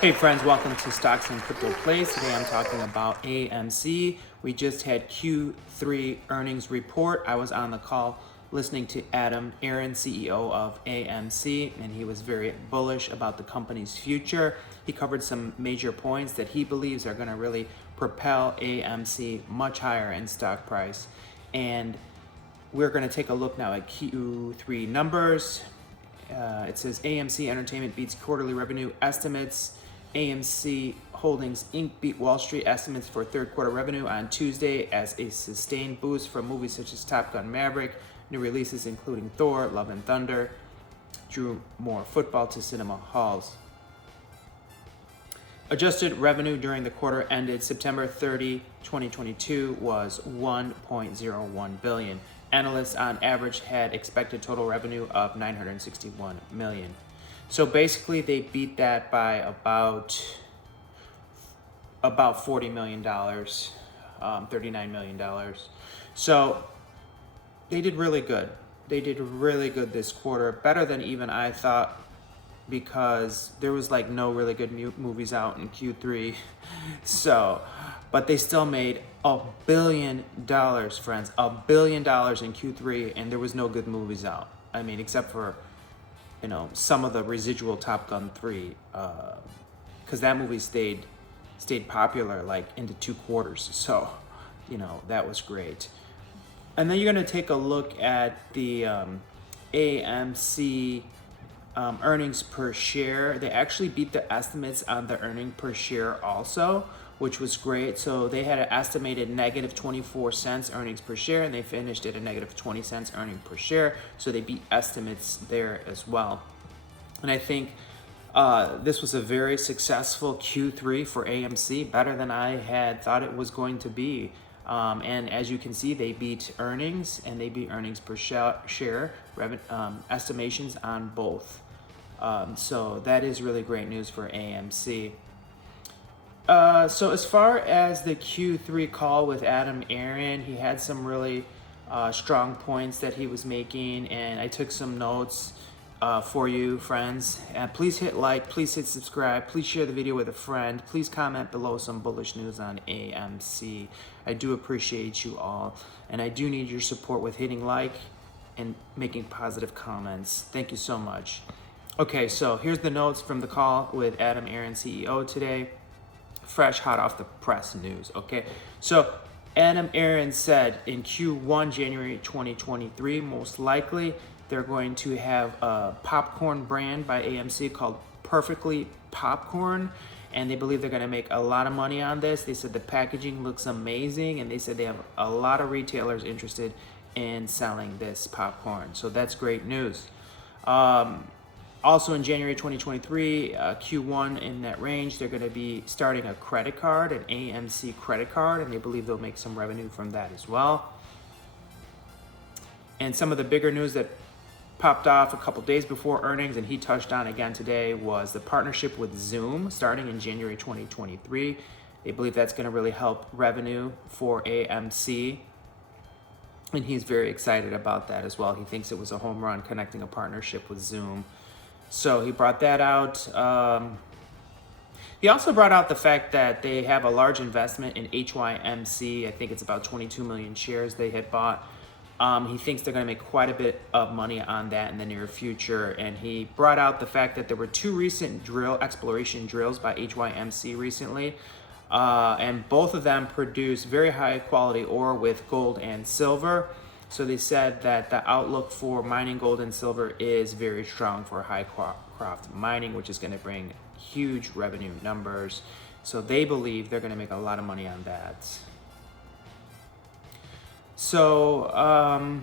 Hey friends, welcome to Stocks and Crypto Plays. Today I'm talking about AMC. We just had Q3 earnings report. I was on the call listening to Adam Aron, CEO of AMC, and he was very bullish about the company's future. He covered some major points that he believes are going to really propel AMC much higher in stock price. And we're going to take a look now at Q3 numbers. It says AMC Entertainment beats quarterly revenue estimates. AMC Holdings Inc. beat Wall Street estimates for third quarter revenue on Tuesday as a sustained boost from movies such as Top Gun Maverick, new releases including Thor, Love and Thunder, drew more football to cinema halls. Adjusted revenue during the quarter ended September 30, 2022 was $1.01 billion. Analysts on average had expected total revenue of $961 million. So basically they beat that by about $40 million, $39 million. So they did really good. They did really good this quarter, better than even I thought, because there was like no really good movies out in Q3. So, but they still made $1 billion, friends, $1 billion in Q3, and there was no good movies out. I mean, except for, some of the residual Top Gun 3, because that movie stayed popular like into 2 quarters. So, that was great. And then you're gonna take a look at the AMC earnings per share. They actually beat the estimates on the earning per share also, which was great. So they had an estimated negative 24 cents earnings per share, and they finished at a negative 20 cents earning per share. So they beat estimates there as well. And I think this was a very successful Q3 for AMC, better than I had thought it was going to be. And as you can see, they beat earnings and they beat earnings per share estimations on both. So that is really great news for AMC. So as far as the Q3 call with Adam Aron, he had some really strong points that he was making, and I took some notes for you, friends. Please hit like, please hit subscribe, please share the video with a friend, please comment below some bullish news on AMC. I do appreciate you all, and I do need your support with hitting like and making positive comments. Thank you so much. Okay, so here's the notes from the call with Adam Aron, CEO today. Fresh, hot off the press news, okay? So Adam Aron said in Q1, January 2023, most likely they're going to have a popcorn brand by AMC called Perfectly Popcorn, and they believe they're gonna make a lot of money on this. They said the packaging looks amazing, and they said they have a lot of retailers interested in selling this popcorn. So that's great news. Also in January 2023, Q1 in that range, they're going to be starting a credit card, an AMC credit card, and they believe they'll make some revenue from that as well. And some of the bigger news that popped off a couple days before earnings, and he touched on again today, was the partnership with Zoom starting in January 2023. They believe that's going to really help revenue for AMC. And he's very excited about that as well. He thinks it was a home run connecting a partnership with Zoom. So he brought that out. He also brought out the fact that they have a large investment in HYMC. I think it's about 22 million shares they had bought. He thinks they're going to make quite a bit of money on that in the near future. And he brought out the fact that there were 2 recent exploration drills by HYMC recently. And both of them produce very high quality ore with gold and silver. So they said that the outlook for mining gold and silver is very strong for Hycroft mining, which is going to bring huge revenue numbers. So they believe they're going to make a lot of money on that. So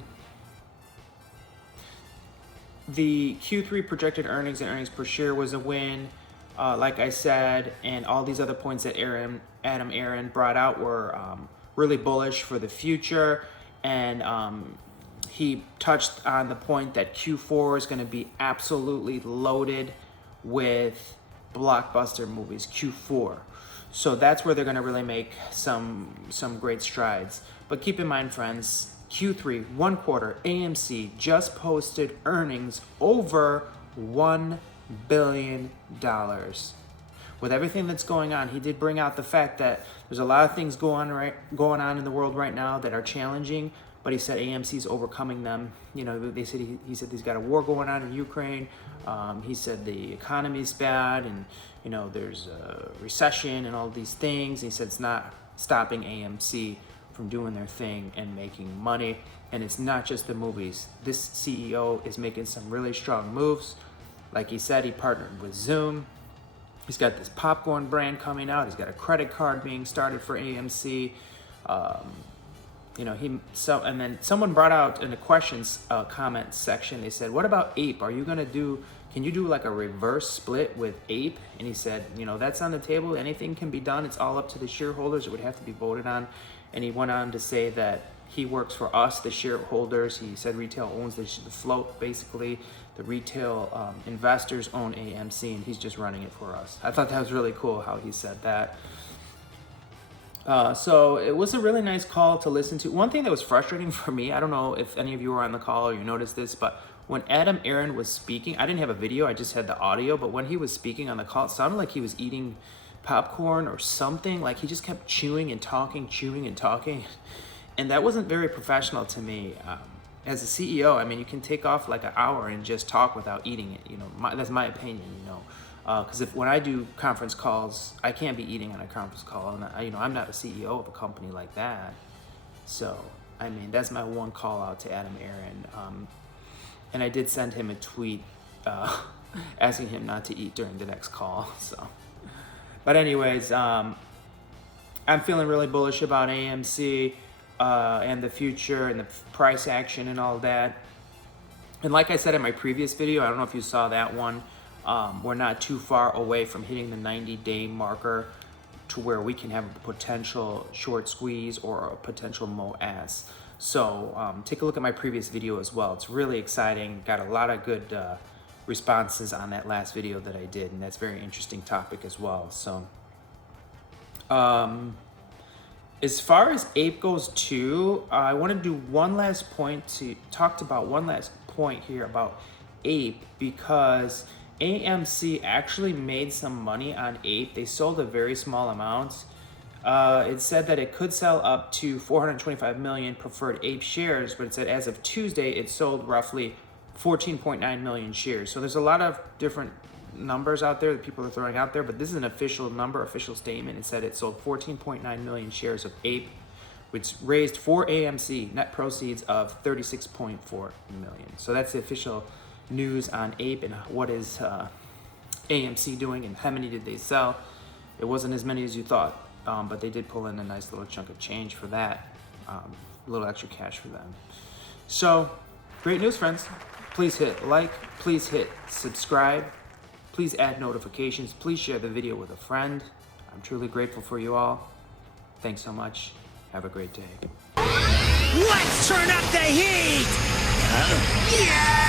the Q3 projected earnings and earnings per share was a win. Like I said, and all these other points that Adam Aron brought out were really bullish for the future. And he touched on the point that Q4 is going to be absolutely loaded with blockbuster movies, Q4. So that's where they're going to really make some great strides. But keep in mind, friends, Q3, 1 quarter, AMC just posted earnings over $1 billion, with everything that's going on, he did bring out the fact that there's a lot of things going on in the world right now that are challenging, but he said AMC's overcoming them. You know, he said he's got a war going on in Ukraine. He said the economy's bad, and you know, there's a recession and all these things. He said it's not stopping AMC from doing their thing and making money. And it's not just the movies. This CEO is making some really strong moves. Like he said, he partnered with Zoom. He's got this popcorn brand coming out. He's got a credit card being started for AMC. You know, and then someone brought out in the questions comment section, they said, what about Ape? Can you do like a reverse split with Ape? And he said, you know, that's on the table. Anything can be done. It's all up to the shareholders. It would have to be voted on. And he went on to say that he works for us, the shareholders. He said retail owns the float, basically. The retail investors own AMC, and he's just running it for us. I thought that was really cool how he said that. So it was a really nice call to listen to. One thing that was frustrating for me, I don't know if any of you were on the call or you noticed this, but when Adam Aron was speaking, I didn't have a video, I just had the audio, but when he was speaking on the call, it sounded like he was eating popcorn or something. Like he just kept chewing and talking. And that wasn't very professional to me. As a CEO, I mean, you can take off like an hour and just talk without eating it. You know, that's my opinion, you know. Because when I do conference calls, I can't be eating on a conference call. And, you know, I'm not a CEO of a company like that. So, I mean, that's my one call out to Adam Aron. And I did send him a tweet asking him not to eat during the next call. So, but anyways, I'm feeling really bullish about AMC and the future and the price action and all that. And like I said in my previous video, I don't know if you saw that one, we're not too far away from hitting the 90-day marker to where we can have a potential short squeeze or a potential moass. So take a look at my previous video as well. It's really exciting. Got a lot of good responses on that last video that I did, and that's a very interesting topic as well. So as far as Ape goes too, I want to do one last point here about Ape, because AMC actually made some money on Ape. They sold a very small amount. It said that it could sell up to 425 million preferred Ape shares, but it said as of Tuesday, it sold roughly 14.9 million shares. So there's a lot of different numbers out there that people are throwing out there, but this is an official number, official statement. It said it sold 14.9 million shares of Ape, which raised for AMC net proceeds of 36.4 million. So that's the official news on Ape and what is AMC doing and how many did they sell. It wasn't as many as you thought, but they did pull in a nice little chunk of change for that, a little extra cash for them. So great news, friends. Please hit like, please hit subscribe, please add notifications, please share the video with a friend. I'm truly grateful for you all. Thanks so much. Have a great day. Let's turn up the heat! Yeah!